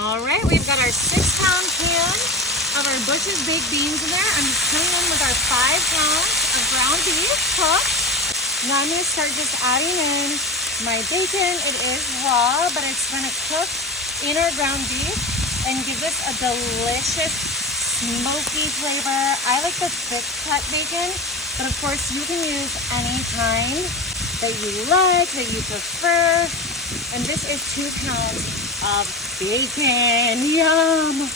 All right, we've got our 6-pound pan of our Bush's baked beans in there. I'm just putting in with our 5 pounds of ground beef cooked. Now I'm going to start just adding in my bacon. It is raw, but it's going to cook in our ground beef and give this a delicious smoky flavor. I like the thick cut bacon, but of course you can use any kind that you like, that you prefer. And this is 2 pounds of bacon. Yum!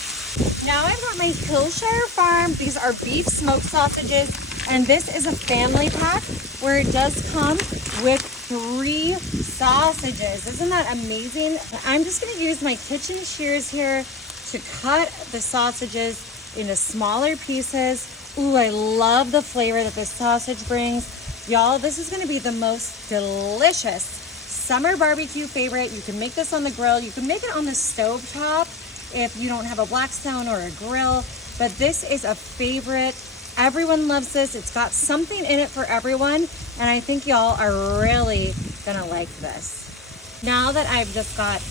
Now I've got my Hillshire Farm. These are beef smoked sausages, and this is a family pack where it does come with 3 sausages. Isn't that amazing? I'm just going to use my kitchen shears here to cut the sausages into smaller pieces. Ooh, I love the flavor that this sausage brings. Y'all, this is going to be the most delicious summer barbecue favorite. You can make this on the grill. You can make it on the stove top if you don't have a Blackstone or a grill, but this is a favorite. Everyone loves this. It's got something in it for everyone, and I think y'all are really gonna like this. Now that I've just got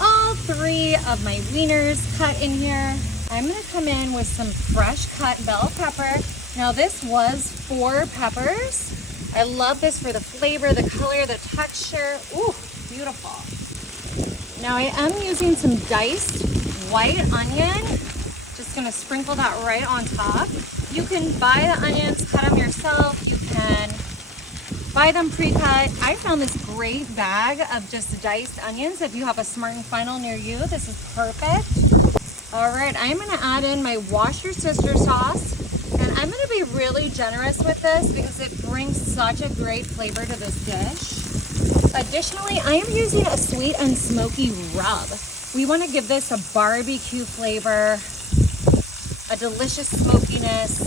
all 3 of my wieners cut in here, I'm gonna come in with some fresh cut bell pepper. Now this was 4 peppers. I love this for the flavor, the color, the texture. Ooh, beautiful. Now I am using some diced white onion. Just gonna sprinkle that right on top. You can buy the onions, cut them yourself. You can buy them pre-cut. I found this great bag of just diced onions. If you have a Smart and Final near you, this is perfect. All right, I'm gonna add in my Wash Your Sister sauce. And I'm gonna be really generous with this because it brings such a great flavor to this dish. Additionally, I am using a sweet and smoky rub. We wanna give this a barbecue flavor, a delicious smokiness.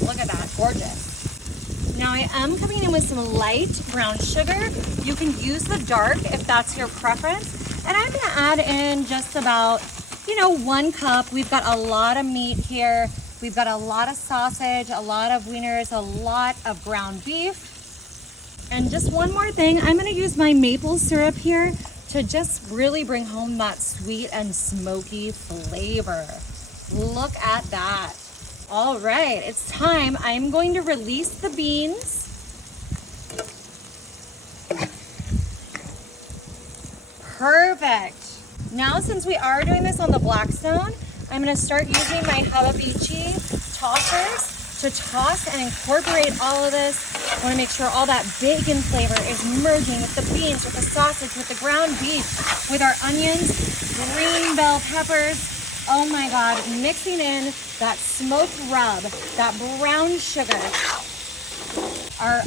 Look at that, gorgeous. Now I am coming in with some light brown sugar. You can use the dark if that's your preference. And I'm gonna add in just about, 1 cup. We've got a lot of meat here. We've got a lot of sausage, a lot of wieners, a lot of ground beef. And just one more thing, I'm gonna use my maple syrup here to just really bring home that sweet and smoky flavor. Look at that. All right, it's time. I'm going to release the beans. Perfect. Now, since we are doing this on the Blackstone, I'm gonna start using my Hamabichi tossers to toss and incorporate all of this. I wanna make sure all that bacon flavor is merging with the beans, with the sausage, with the ground beef, with our onions, green bell peppers. Oh my God, mixing in that smoked rub, that brown sugar, our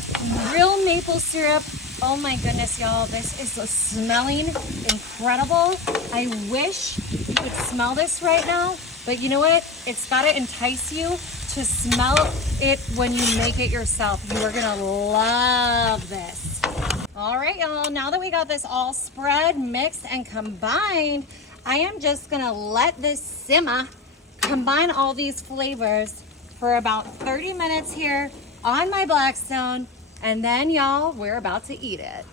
real maple syrup. Oh my goodness, y'all, this is smelling incredible. I wish you could smell this right now, but you know what? It's gotta entice you to smell it when you make it yourself. You are gonna love this. All right, y'all, now that we got this all spread, mixed, and combined, I am just gonna let this simmer, combine all these flavors for about 30 minutes here on my Blackstone. And then, y'all, we're about to eat it.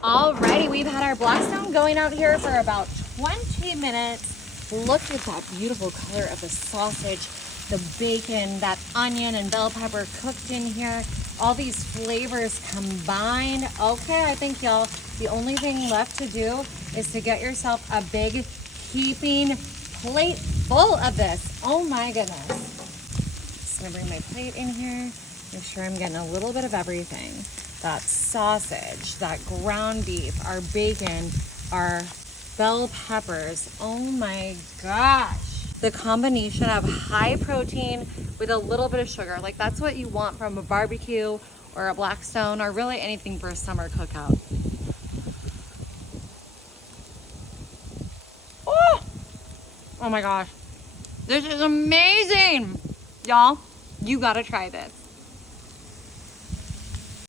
Alrighty, we've had our Blackstone going out here for about 20 minutes. Look at that beautiful color of the sausage, the bacon, that onion and bell pepper cooked in here. All these flavors combined. Okay, I think, y'all, the only thing left to do is to get yourself a big heaping plate full of this. Oh my goodness. Just gonna bring my plate in here. Make sure I'm getting a little bit of everything. That sausage, that ground beef, our bacon, our bell peppers. Oh my gosh. The combination of high protein with a little bit of sugar. Like that's what you want from a barbecue or a Blackstone or really anything for a summer cookout. Oh my gosh. This is amazing. Y'all, you gotta try this.